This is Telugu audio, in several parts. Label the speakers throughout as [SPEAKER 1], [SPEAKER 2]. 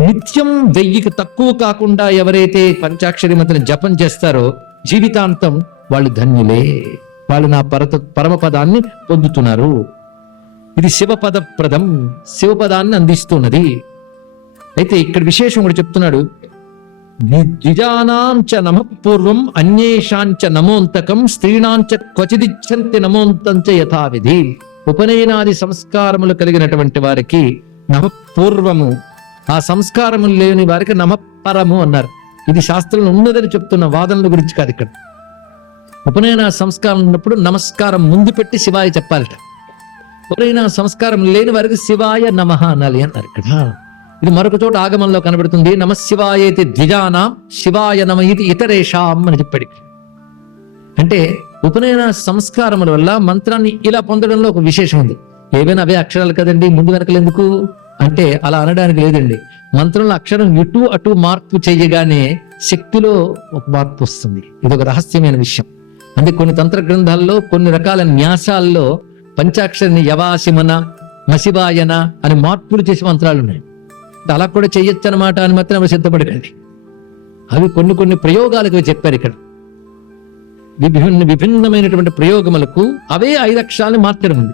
[SPEAKER 1] నిత్యం వెయ్యికి తక్కువ కాకుండా ఎవరైతే పంచాక్షరి మంత్రం జపం చేస్తారో జీవితాంతం వాళ్ళు ధన్యులే. వాళ్ళు నా పరత పరమపదాన్ని పొందుతున్నారు. ఇది శివపదప్రదం. శివపదాన్ని అందిస్తున్నది. అయితే ఇక్కడ విశేషం కూడా చెప్తున్నాడు. ద్విజానాం చ నమ పూర్వం అన్యేషాంచ నమోంతకం స్త్రీణాంచ క్వచిదిచ్చంతి నమోంతంచ యథావిధి. ఉపనయనాది సంస్కారములు కలిగినటువంటి వారికి నమ పూర్వము ఆ సంస్కారములు లేని వారికి నమ పరము అన్నారు. ఇది శాస్త్రంలో ఉన్నదని చెప్తున్న వాదనల గురించి కాదు ఇక్కడ. ఉపనయన సంస్కారం ఉన్నప్పుడు నమస్కారం ముందు పెట్టి శివాయ చెప్పాలట. ఉపనయన సంస్కారం లేని వారికి శివాయ నమ అనాలి అన్నారు ఇక్కడ. ఇది మరొక చోట ఆగమంలో కనబడుతుంది. నమ శివాయ ఇది ద్విజానాం శివాయ నమ ఇది ఇతరేషాం అని చెప్పాడు అంటే ఉపనయన సంస్కారముల వల్ల మంత్రాన్ని ఇలా పొందడంలో ఒక విశేషం ఉంది. ఏవైనా అవే అక్షరాలు కదండి ముందు వెనకలు ఎందుకు? అంటే అలా అనడానికి లేదండి. మంత్రంలో అక్షరం ఇటు అటు మార్పు చేయగానే శక్తిలో ఒక మార్పు వస్తుంది. ఇది ఒక రహస్యమైన విషయం. అంటే కొన్ని తంత్ర గ్రంథాల్లో కొన్ని రకాల న్యాసాల్లో పంచాక్షరిని యవాసిమన మసిబాయన అని మార్పులు చేసే మంత్రాలు ఉన్నాయి. అలా కూడా చేయొచ్చు అనమాట అని మాత్రం అవి సిద్ధపడకండి. అవి కొన్ని కొన్ని ప్రయోగాలకు చెప్పారు ఇక్కడ. విభిన్న విభిన్నమైనటువంటి ప్రయోగములకు అవే ఐదు అక్షరాలను మార్చడం ఉంది.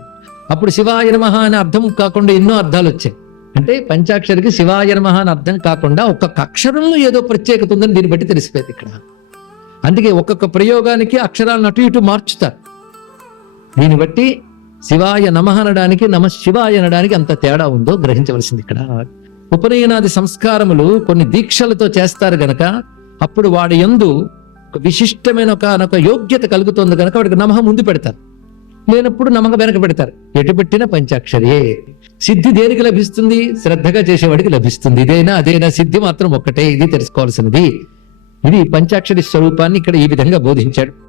[SPEAKER 1] అప్పుడు శివాయ నమః అనే అర్థం కాకుండా ఎన్నో అర్థాలు వచ్చాయి. అంటే పంచాక్షరికి శివాయ నమః అని అర్థం కాకుండా ఒక్కొక్క అక్షరంలో ఏదో ప్రత్యేకత ఉందని దీన్ని బట్టి తెలిసిపోయింది ఇక్కడ. అందుకే ఒక్కొక్క ప్రయోగానికి అక్షరాలను అటు ఇటు మార్చుతారు. దీన్ని బట్టి శివాయ నమ అనడానికి నమ శివాయ అనడానికి అంత తేడా ఉందో గ్రహించవలసింది ఇక్కడ. ఉపనయనాది సంస్కారములు కొన్ని దీక్షలతో చేస్తారు గనక అప్పుడు వాడి యందు ఒక విశిష్టమైన ఒక ఒక యోగ్యత కలుగుతుంది కనుక వాడికి నమహ ముందు పెడతారు. లేనప్పుడు నమక వెనక పెడతారు. ఎటు పెట్టిన పంచాక్షరియే. సిద్ధి దేనికి లభిస్తుంది? శ్రద్ధగా చేసేవాడికి లభిస్తుంది. ఇదైనా అదైనా? సిద్ధి మాత్రం ఒక్కటే ఇది తెలుసుకోవాల్సినది. ఇది పంచాక్షరి స్వరూపాన్ని ఇక్కడ ఈ విధంగా బోధించాడు.